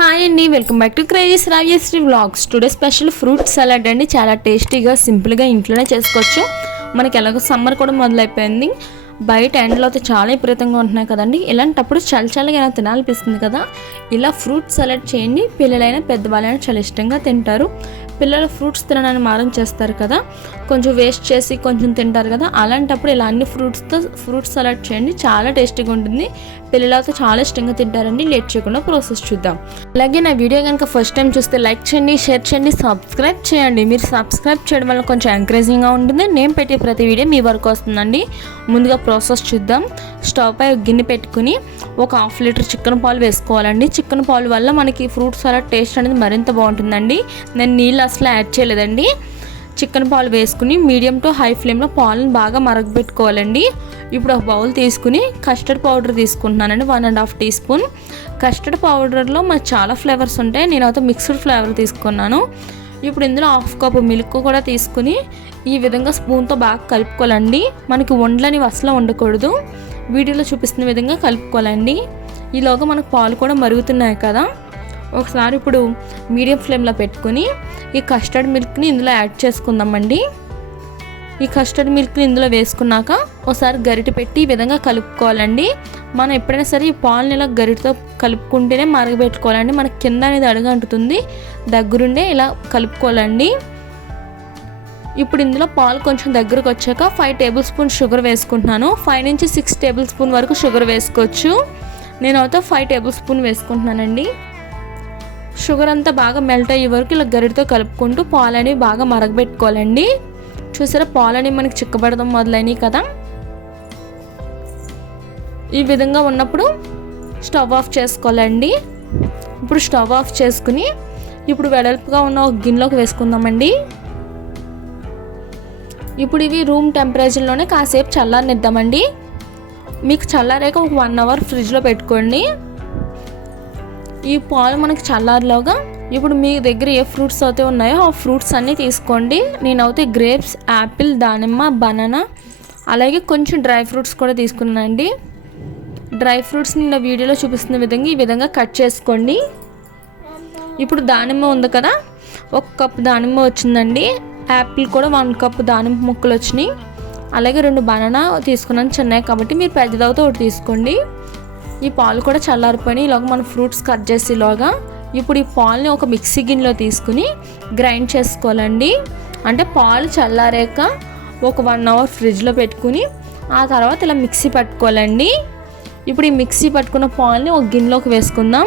Hi అండి welcome back to crazies Ravyasri vlogs today special fruit salad అండి చాలా టేస్టీగా సింపుల్గా ఇంట్లోనే చేసుకోవచ్చు. మనకి ఎలాగో సమ్మర్ కూడా మొదలైపోయింది. బయట ఎండలో అయితే చాలా విపరీతంగా ఉంటున్నాయి కదండి. ఇలాంటప్పుడు చలిచలిగా చల్లగా తినాలనిపిస్తుంది కదా? ఇలా ఫ్రూట్ సలాడ్ చేయండి పిల్లలైనా పెద్దవాళ్ళైనా చాలా ఇష్టంగా తింటారు. పిల్లలు ఫ్రూట్స్ తినడానికి మారం చేస్తారు కదా కొంచెం వేస్ట్ చేసి కొంచెం తింటారు కదా అలాంటప్పుడు ఇలా అన్ని ఫ్రూట్స్తో ఫ్రూట్స్ సలాడ్ చేయండి చాలా టేస్టీగా ఉంటుంది. పిల్లలతో చాలా ఇష్టంగా తింటారండి లేట్ చేయకుండా ప్రాసెస్ చూద్దాం. అలాగే నా వీడియో కనుక ఫస్ట్ టైం చూస్తే లైక్ చేయండి షేర్ చేయండి సబ్స్క్రైబ్ చేయండి. మీరు సబ్స్క్రైబ్ చేయడం వల్ల కొంచెం ఎంకరేజింగ్గా ఉంటుంది. నేను పెట్టే ప్రతి వీడియో మీ వరకు వస్తుందండి. ముందుగా ప్రాసెస్ చూద్దాం. స్టవ్ పై గిన్నె పెట్టుకుని ఒక హాఫ్ లీటర్ చికెన్ పాలు వేసుకోవాలండి. చికెన్ పాలు వల్ల మనకి ఫ్రూట్ సలాడ్ టేస్ట్ అనేది మరింత బాగుంటుందండి. నేను నీళ్ళు అసలు యాడ్ చేయలేదండి. చికెన్ పాలు వేసుకుని మీడియం టు హై ఫ్లేమ్లో పాలను బాగా మరగబెట్టుకోవాలండి. ఇప్పుడు ఒక బౌల్ తీసుకుని కస్టర్డ్ పౌడర్ తీసుకుంటున్నానండి. One and half teaspoon. Custard పౌడర్లో మనకు చాలా ఫ్లేవర్స్ ఉంటాయి. నేను అయితే మిక్స్డ్ ఫ్లేవర్ తీసుకున్నాను. ఇప్పుడు ఇందులో హాఫ్ కప్ మిల్క్ కూడా తీసుకుని ఈ విధంగా స్పూన్తో బాగా కలుపుకోవాలండి. మనకి వండ్లని అసలు ఉండకూడదు వీడియోలో చూపిస్తున్న విధంగా కలుపుకోవాలండి. ఈలోగా మనకు పాలు కూడా మరుగుతున్నాయి కదా. ఒకసారి ఇప్పుడు మీడియం ఫ్లేమ్లో పెట్టుకుని ఈ కస్టర్డ్ మిల్క్ని ఇందులో యాడ్ చేసుకుందామండి. ఈ కస్టర్డ్ మిల్క్ని ఇందులో వేసుకున్నాక ఒకసారి గరిటె పెట్టి ఈ విధంగా కలుపుకోవాలండి. మనం ఎప్పుడైనా సరే ఈ పాలని ఇలా గరిటతో కలుపుకుంటేనే మరగబెట్టుకోవాలండి. మనకి కింద అనేది అడుగు అంటుతుంది దగ్గరుండే ఇలా కలుపుకోవాలండి. ఇప్పుడు ఇందులో పాలు కొంచెం దగ్గరకు వచ్చాక ఫైవ్ టేబుల్ స్పూన్ షుగర్ వేసుకుంటున్నాను. ఫైవ్ నుంచి సిక్స్ టేబుల్ స్పూన్ వరకు షుగర్ వేసుకోవచ్చు. నేను అయితే ఫైవ్ టేబుల్ స్పూన్ వేసుకుంటున్నానండి. షుగర్ అంతా బాగా మెల్ట్ అయ్యే వరకు ఇలా గరిటతో కలుపుకుంటూ పాలని బాగా మరగబెట్టుకోవాలండి. చూసారా పాలని మనకి చిక్కబడడం మొదలైనవి కదా. ఈ విధంగా ఉన్నప్పుడు స్టవ్ ఆఫ్ చేసుకోవాలండి. ఇప్పుడు స్టవ్ ఆఫ్ చేసుకుని ఇప్పుడు వెడల్పుగా ఉన్న ఒక గిన్నెలోకి వేసుకుందామండి. ఇప్పుడు ఇవి రూమ్ టెంపరేచర్లోనే కాసేపు చల్లారనిద్దామండి. మీకు చల్లారాక ఒక వన్ అవర్ ఫ్రిడ్జ్లో పెట్టుకోండి. ఈ పాలు మనకి చల్లారిలోగా ఇప్పుడు మీ దగ్గర ఏ ఫ్రూట్స్ అయితే ఉన్నాయో ఆ ఫ్రూట్స్ అన్నీ తీసుకోండి. నేనైతే గ్రేప్స్ యాపిల్ దానిమ్మ బనానా అలాగే కొంచెం డ్రై ఫ్రూట్స్ కూడా తీసుకున్నానండి. డ్రై ఫ్రూట్స్ నిన్న వీడియోలో చూపిస్తున్న విధంగా ఈ విధంగా కట్ చేసుకోండి. ఇప్పుడు దానిమ్మ ఉంది కదా ఒక కప్ దానిమ్మ వచ్చిందండి. యాపిల్ కూడా వన్ కప్ దానిమ్మ ముక్కలు వచ్చినాయి. అలాగే రెండు బనానా తీసుకున్నాను చిన్నవి కాబట్టి మీరు పెద్దదవుతో ఒకటి తీసుకోండి. ఈ పాలు కూడా చల్లారిపోయి ఇలాగ మనం ఫ్రూట్స్ కట్ చేసేలాగా ఇప్పుడు ఈ పాలని ఒక మిక్సీ గిన్నెలో తీసుకుని గ్రైండ్ చేసుకోవాలండి. అంటే పాలు చల్లారాక ఒక వన్ అవర్ ఫ్రిడ్జ్లో పెట్టుకుని ఆ తర్వాత ఇలా మిక్సీ పట్టుకోవాలండి. ఇప్పుడు ఈ మిక్సీ పట్టుకున్న పాలని ఒక గిన్నెలోకి వేసుకుందాం.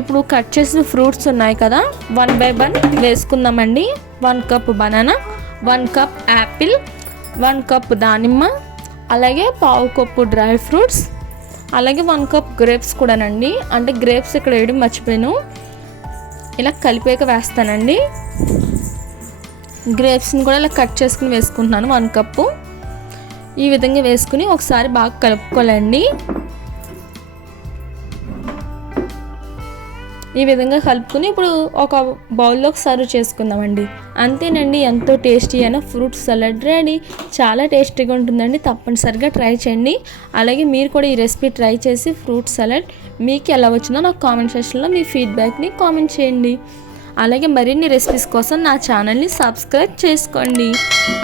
ఇప్పుడు కట్ చేసిన ఫ్రూట్స్ ఉన్నాయి కదా వన్ బై వన్ వేసుకుందామండి. One cup banana one cup apple one cup దానిమ్మ అలాగే పావు కప్పు డ్రై ఫ్రూట్స్ అలాగే వన్ కప్ గ్రేప్స్ కూడానండి. అంటే గ్రేప్స్ ఇక్కడ వేయడం మర్చిపోయాను. ఇలా కలిపాక వేస్తానండి. గ్రేప్స్ని కూడా ఇలా కట్ చేసుకుని వేసుకుంటున్నాను వన్ కప్పు ఈ విధంగా వేసుకుని ఒకసారి బాగా కలుపుకోవాలండి. ఈ విధంగా కలుపుకుని ఇప్పుడు ఒక బౌల్లోకి సర్వ్ చేసుకుందామండి. అంతేనండి ఎంతో టేస్టీ అయిన ఫ్రూట్ సలాడ్ రెడీ. చాలా టేస్టీగా ఉంటుందండి. తప్పనిసరిగా ట్రై చేయండి. అలాగే మీరు కూడా ఈ రెసిపీ ట్రై చేసి ఫ్రూట్ సలాడ్ మీకు ఎలా వచ్చిందో నాకు కామెంట్ సెక్షన్లో మీ ఫీడ్బ్యాక్ని కామెంట్ చేయండి. అలాగే మరిన్ని రెసిపీస్ కోసం నా ఛానల్ని సబ్స్క్రైబ్ చేసుకోండి.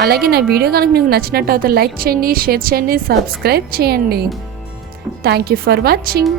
అలాగే నా వీడియో కనుక మీకు నచ్చినట్టు అయితే లైక్ చేయండి షేర్ చేయండి సబ్స్క్రైబ్ చేయండి. Thank you for watching.